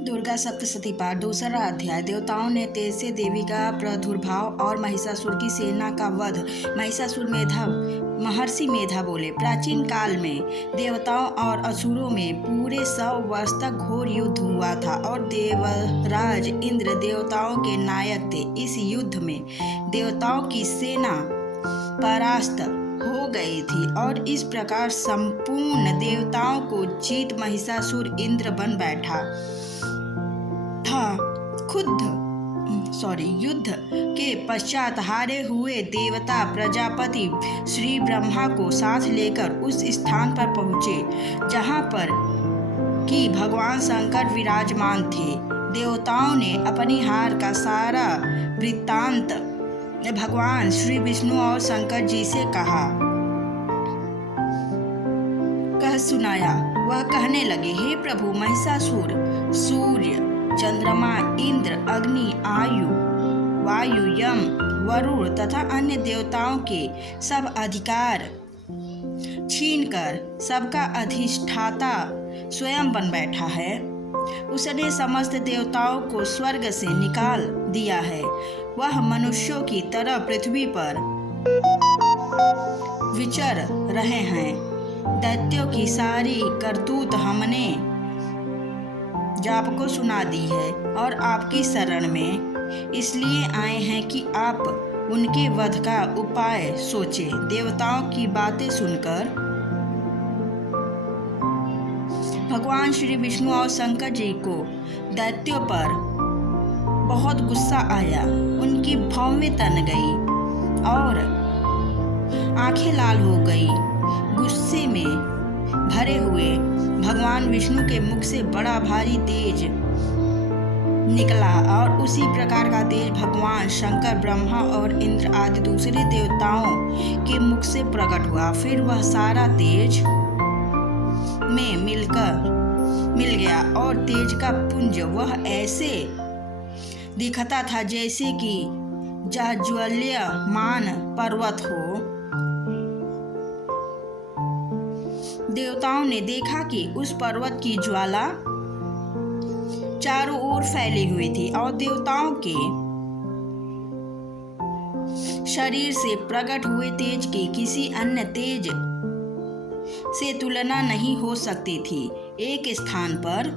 दुर्गा सप्तशती पाठ दूसरा अध्याय। देवताओं ने तेज से देवी का प्रादुर्भाव और महिषासुर की सेना का वध। महिषासुर महर्षि मेधा बोले, प्राचीन काल में देवताओं और असुरों में पूरे 100 वर्ष तक घोर युद्ध हुआ था और देवराज इंद्र देवताओं के नायक थे। इस युद्ध में देवताओं की सेना परास्त हो गई थी और इस प्रकार संपूर्ण देवताओं को जीत महिषासुर इंद्र बन बैठा था। युद्ध के पश्चात हारे हुए देवता प्रजापति श्री ब्रह्मा को साथ लेकर उस स्थान पर पहुँचे जहाँ पर कि भगवान शंकर विराजमान थे। देवताओं ने अपनी हार का सारा वृत्तांत भगवान श्री विष्णु और शंकर जी से कह सुनाया। वह कहने लगे, हे प्रभु, महिषासुर सूर्य, चंद्रमा, इंद्र, अग्नि, वायु, यम, वरुण तथा अन्य देवताओं के सब अधिकार छीनकर सबका अधिष्ठाता स्वयं बन बैठा है। उसने समस्त देवताओं को स्वर्ग से निकाल दिया है। वह मनुष्यों की तरह पृथ्वी पर विचर रहे हैं। दैत्यों की सारी करतूत हमने आपको सुना दी है और आपकी शरण में इसलिए आए हैं कि आप उनके वध का उपाय सोचें। देवताओं की बातें सुनकर भगवान श्री विष्णु और शंकर जी को दैत्यों पर बहुत गुस्सा आया। उनकी भौवें तन गई और आंखें लाल हो गई। गुस्से में भरे हुए भगवान विष्णु के मुख से बड़ा भारी तेज निकला और उसी प्रकार का तेज भगवान शंकर, ब्रह्मा और इंद्र आदि दूसरे देवताओं के मुख से प्रकट हुआ। फिर वह सारा तेज में मिल गया और तेज का पुंज वह ऐसे दिखता था जैसे कि ज्वल्यमान पर्वत हो। देवताओं ने देखा कि उस पर्वत की ज्वाला चारों ओर फैली हुई थी और देवताओं के शरीर से प्रकट हुए तेज की किसी अन्य तेज से तुलना नहीं हो सकती थी। एक स्थान पर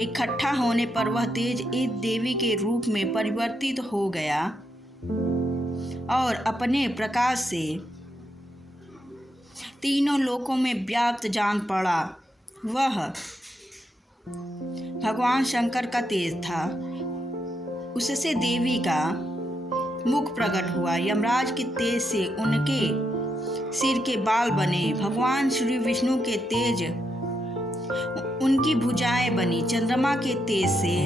इकट्ठा होने पर वह तेज एक देवी के रूप में परिवर्तित हो गया और अपने प्रकाश से तीनों लोकों में व्याप्त जान पड़ा। वह भगवान शंकर का तेज था। उससे देवी का मुख प्रकट हुआ। यमराज के तेज से उनके सिर के बाल बने। भगवान श्री विष्णु के तेज उनकी भुजाएं बनी। चंद्रमा के तेज से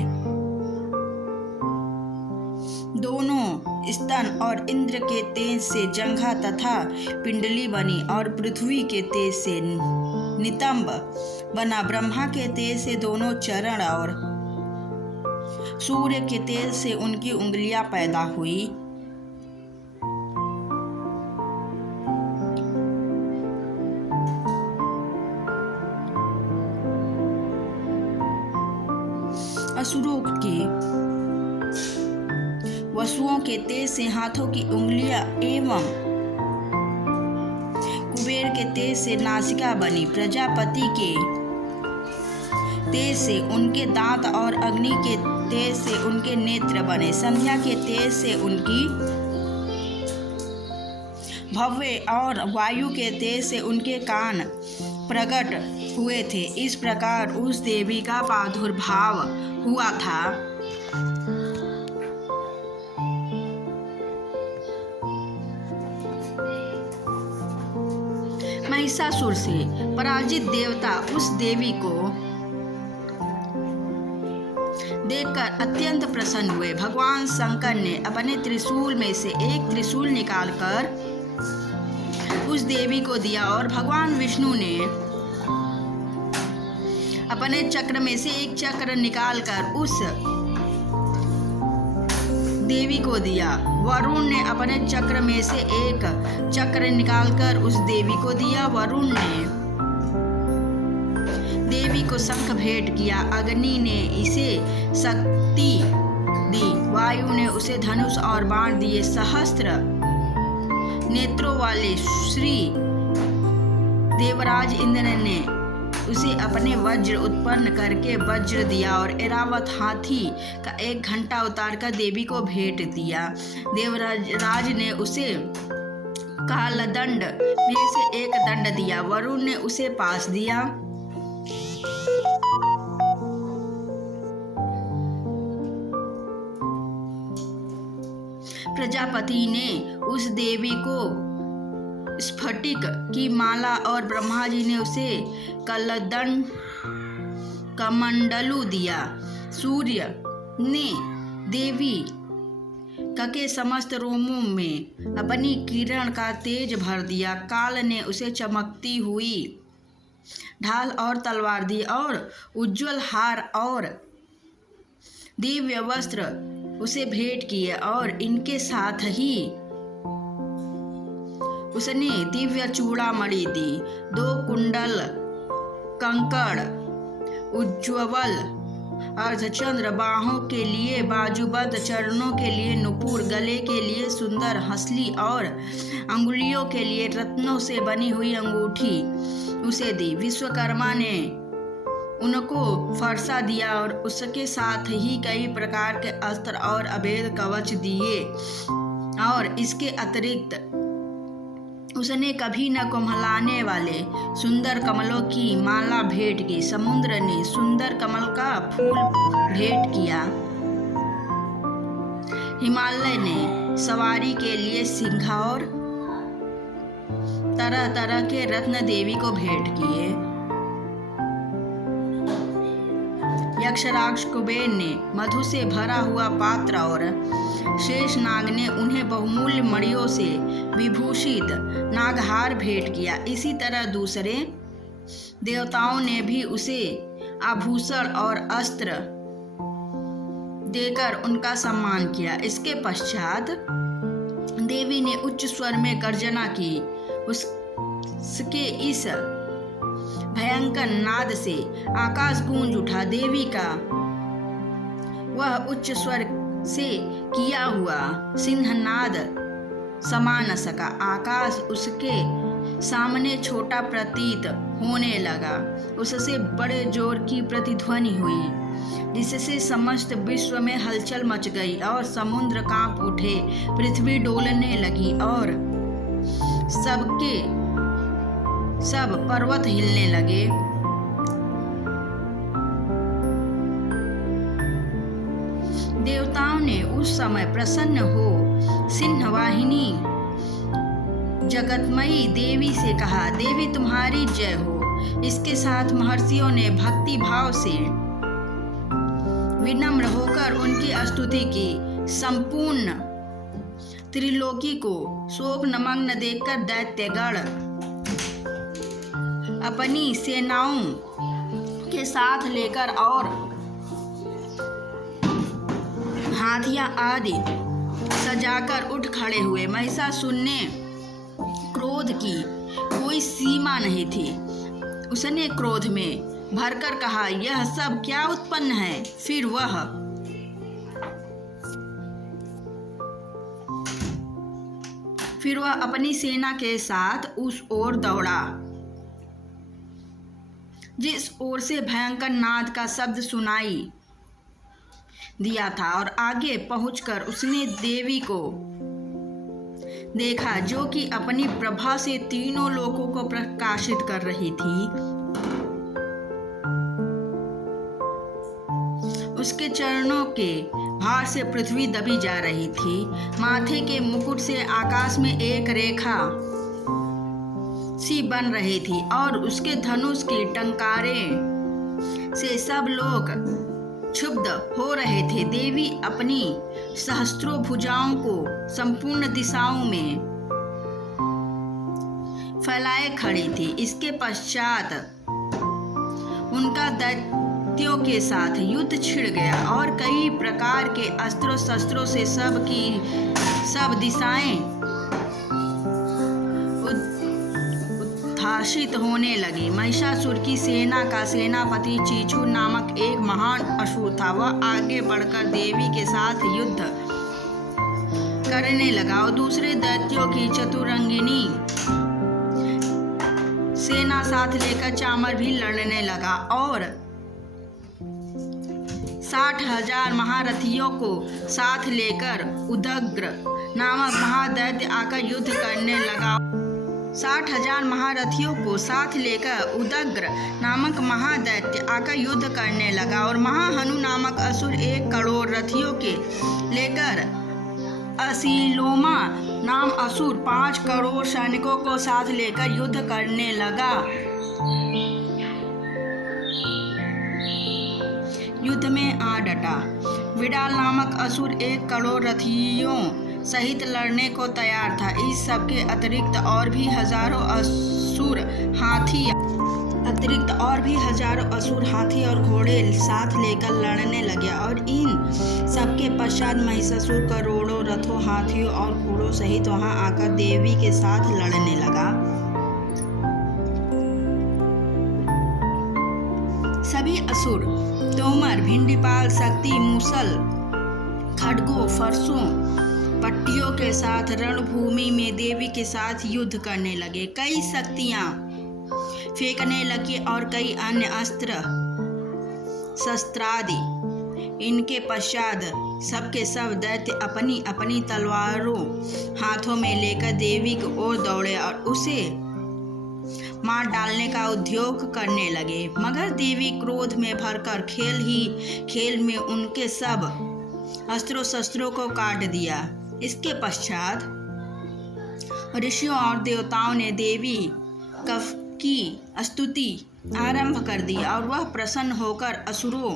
दोनों स्तन और इंद्र के तेज से जंघा तथा पिंडली बनी और पृथ्वी के तेज से नितंब बना। ब्रह्मा के तेज से दोनों चरण और सूर्य के तेज से उनकी उंगलियां पैदा हुई। असुरों के वसुओं के तेज से हाथों की उंगलियां एवं कुबेर के तेज से नासिका बनी। प्रजापति के तेज से उनके दांत और अग्नि के तेज से उनके नेत्र बने। संध्या के तेज से उनकी भव्य और वायु के तेज से उनके कान प्रकट हुए थे। इस प्रकार उस देवी का प्रादुर्भाव हुआ था। महिषासुर से पराजित देवता उस देवी को देखकर अत्यंत प्रसन्न हुए। भगवान शंकर ने अपने त्रिशूल में से एक त्रिशूल निकालकर उस देवी को दिया और भगवान विष्णु ने अपने चक्र में से एक चक्र निकालकर उस देवी को दिया। वरुण ने अपने चक्र में से एक चक्र निकालकर उस देवी को दिया। वरुण ने देवी को शंख भेंट किया। अग्नि ने इसे शक्ति दी, वायु ने उसे धनुष और बाण दिए। सहस्त्र नेत्रों वाले श्री देवराज इंद्र ने उसे अपने वज्र उत्पन्न करके वज्र दिया और ऐरावत हाथी का एक घंटा उतारकर देवी को भेंट दिया। देवराज ने उसे कालदंड में से एक दंड दिया। वरुण ने उसे पास दिया। प्रजापति ने उस देवी को स्फटिक की माला और ब्रह्मा जी ने उसे कलदंड कमंडलू दिया। सूर्य ने देवी के समस्त रोमों में अपनी किरण का तेज भर दिया। काल ने उसे चमकती हुई ढाल और तलवार दी और उज्जवल हार और दिव्य वस्त्र उसे भेंट किए और इनके साथ ही उसने दिव्य चूड़ामणि दी। 2 कुंडल, कंकड़, उज्ज्वल अर्धचंद्र, बाहों के लिए बाजूबंद, चरणों के लिए नुपुर, गले के लिए सुंदर हंसली और अंगुलियों के लिए रत्नों से बनी हुई अंगूठी उसे दी। विश्वकर्मा ने उनको फरसा दिया और उसके साथ ही कई प्रकार के अस्त्र और अभेद कवच दिए और इसके अतिरिक्त उसने कभी न कुम्हलाने वाले सुंदर कमलों की माला भेंट की। समुद्र ने सुंदर कमल का फूल भेंट किया। हिमालय ने सवारी के लिए सिंह और तरह तरह के रत्न देवी को भेंट किए। यक्षराज कुबेर ने मधु से भरा हुआ पात्र और शेषनाग ने उन्हें बहुमूल्य मणियों से विभूषित नागहार भेंट किया। इसी तरह दूसरे देवताओं ने भी उसे आभूषण और अस्त्र देकर उनका सम्मान किया। इसके पश्चात देवी ने उच्च स्वर में गर्जना की। उसके इस भयंकर नाद से आकाश गूंज उठा। देवी का वह उच्च स्वर से किया हुआ सिंहनाद समा न सका। आकाश उसके सामने छोटा प्रतीत होने लगा। उससे बड़े जोर की प्रतिध्वनि हुई, जिससे समस्त विश्व में हलचल मच गई और समुद्र कांप उठे, पृथ्वी डोलने लगी और सब पर्वत हिलने लगे। देवताओं ने उस समय प्रसन्न हो सिंहवाहिनी जगतमयी देवी से कहा, देवी तुम्हारी जय हो। इसके साथ महर्षियों ने भक्ति भाव से विनम्र होकर उनकी स्तुति की। संपूर्ण त्रिलोकी को शोक नमग्न देखकर दैत्यगण अपनी सेनाओं के साथ लेकर और हाथियां आदि सजाकर उठ खड़े हुए। महिषासुर ने क्रोध की कोई सीमा नहीं थी। उसने क्रोध में भरकर कहा, यह सब क्या उत्पन्न है। फिर वह अपनी सेना के साथ उस ओर दौड़ा जिस ओर से भयंकर नाद का शब्द सुनाई दिया था और आगे पहुंचकर उसने देवी को देखा, जो कि अपनी प्रभा से तीनों लोकों को प्रकाशित कर रही थी। उसके चरणों के भार से पृथ्वी दबी जा रही थी। माथे के मुकुट से आकाश में एक रेखा सी बन रही थी और उसके धनुष की टंकारे से सब लोग क्षुब्ध हो रहे थे। देवी अपनी सहस्त्रों भुजाओं को संपूर्ण दिशाओं में फैलाए खड़ी थी। इसके पश्चात उनका दैत्यों के साथ युद्ध छिड़ गया और कई प्रकार के अस्त्रों शस्त्रों से सब दिशाएं भाषित होने लगी। महिषासुर की सेना का सेनापति चीचू नामक एक महान असुर था। वह आगे बढ़कर देवी के साथ युद्ध करने लगा और दूसरे दैत्यों की चतुरंगिनी सेना साथ लेकर चामर भी लड़ने लगा और 60,000 महारथियों को साथ लेकर उदग्र नामक महादैत्य आकर युद्ध करने लगा। 60,000 महारथियों को साथ लेकर उदग्र नामक महादैत्य आकर युद्ध करने लगा और महाहनु नामक असुर 1 करोड़ रथियों के लेकर असीलोमा नाम असुर 5 करोड़ सैनिकों को साथ लेकर युद्ध करने लगा। युद्ध में आ डटा। विडाल नामक असुर 1 करोड़ रथियों सहित लड़ने को तैयार था। इस सब के अतिरिक्त और भी हजारों असुर हाथी और घोड़े साथ लेकर लड़ने लगे और इन सबके पश्चात महिषासुर करोड़ों रथों, हाथियों और घोड़ों सहित वहां आकर देवी के साथ लड़ने लगा। सभी असुर तोमर, भिंडीपाल, शक्ति, मूसल, खड्गों, फरसों, पट्टियों के साथ रणभूमि में देवी के साथ युद्ध करने लगे। कई शक्तियां फेंकने लगी और कई अन्य अस्त्र शस्त्रादि। इनके पश्चात सबके सब दैत्य अपनी अपनी तलवारों हाथों में लेकर देवी की ओर दौड़े और उसे मार डालने का उद्योग करने लगे। मगर देवी क्रोध में भरकर खेल में उनके सब अस्त्रों शस्त्रों को काट दिया। इसके पश्चात ऋषियों और देवताओं ने देवी की स्तुति आरंभ कर दी और वह प्रसन्न होकर असुरों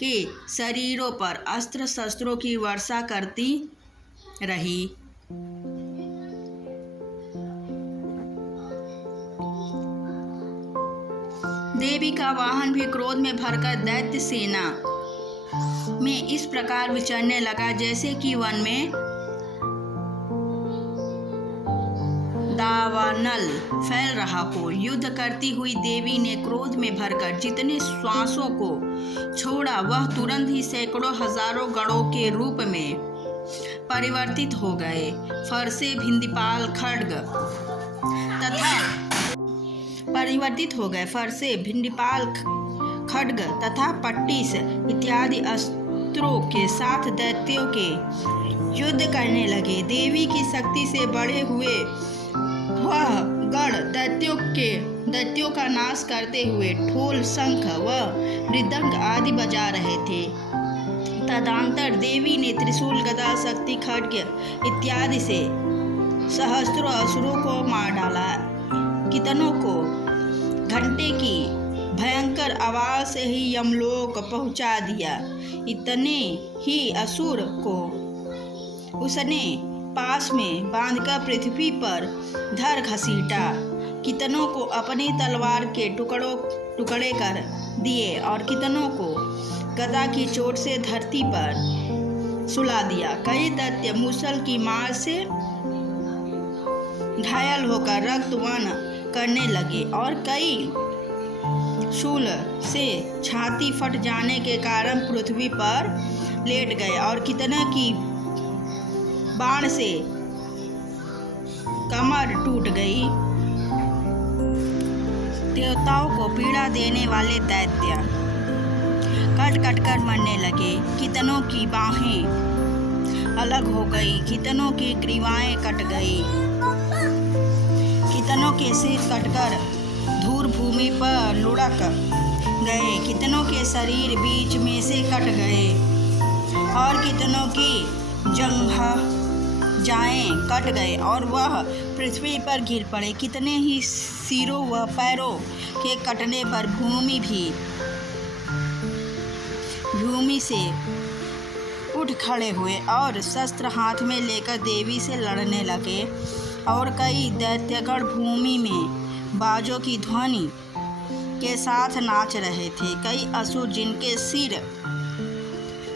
के शरीरों पर अस्त्र शस्त्रों की वर्षा करती रही। देवी का वाहन भी क्रोध में भरकर दैत्य सेना में इस प्रकार विचरने लगा जैसे कि वन में दावानल फैल रहा हो। युद्ध करती हुई देवी ने क्रोध में भरकर जितने श्वासों को छोड़ा वह तुरंत ही सैकड़ों हजारों गणों के रूप में परिवर्तित हो गए। फरसे, भिंडीपाल, खड्ग तथा पट्टिस इत्यादि अस्त्रों के साथ दैत्यों के युद्ध करने लगे। देवी की शक्ति से बड़े हुए वह गण दैत्यों का नाश करते हुए ढोल, शंख व मृदंग आदि बजा रहे थे। तदनंतर देवी ने त्रिशूल, गदा, शक्ति, खड्ग इत्यादि से सहस्त्रों असुरों को मार डाला। कितनों को घंटे की भयंकर आवाज से ही यमलोक पहुंचा दिया। इतने ही असुर को उसने पास में बांधकर पृथ्वी पर धर घसीटा। कितनों को अपनी तलवार के टुकड़े कर दिए और कितनों को गदा की चोट से धरती पर सुला दिया। कई दैत्य मूसल की मार से घायल होकर रक्तपान करने लगे और कई शूल से छाती फट जाने के कारण पृथ्वी पर लेट गए और कितने की बाण से कमर टूट गई। देवताओं को पीड़ा देने वाले दैत्य कट कट कर मरने लगे। कितनों की बाहें अलग हो गई, कितनों की ग्रीवाएं कट गई, कितनों के सिर कटकर धूल भूमि पर लुढ़क गए, कितनों के शरीर बीच में से कट गए और कितनों की जंघाएं कट गए और वह पृथ्वी पर गिर पड़े। कितने ही सिरों व पैरों के कटने पर भूमि से उठ खड़े हुए और शस्त्र हाथ में लेकर देवी से लड़ने लगे और कई दैत्यगण भूमि में बाजों की ध्वनि के साथ नाच रहे थे। कई असुर जिनके सिर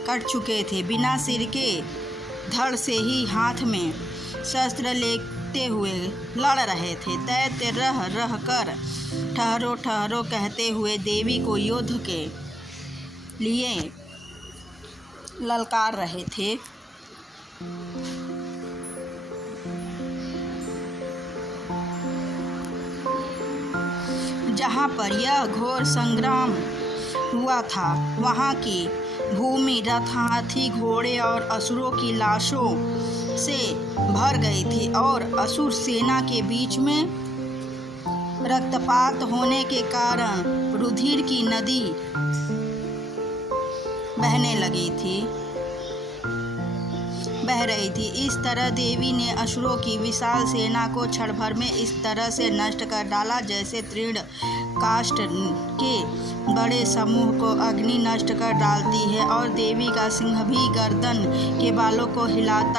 कट चुके थे बिना सिर के धड़ से ही हाथ में शस्त्र देखते हुए लड़ रहे थे। दैत्य रह रह कर ठहरो ठहरो कहते हुए देवी को युद्ध के लिए ललकार रहे थे। जहाँ पर यह घोर संग्राम हुआ था वहाँ की भूमि रथ, हाथी, घोड़े और असुरों की लाशों से भर गई थी और असुर सेना के बीच में रक्तपात होने के कारण रुधिर की नदी बह रही थी। इस तरह देवी ने असुरों की विशाल सेना को क्षण भर में इस तरह से नष्ट कर डाला जैसे तृण काष्ठ के बड़े समूह को अग्नि नष्ट कर डालती है, और देवी का सिंह भी गर्दन के बालों को हिलाता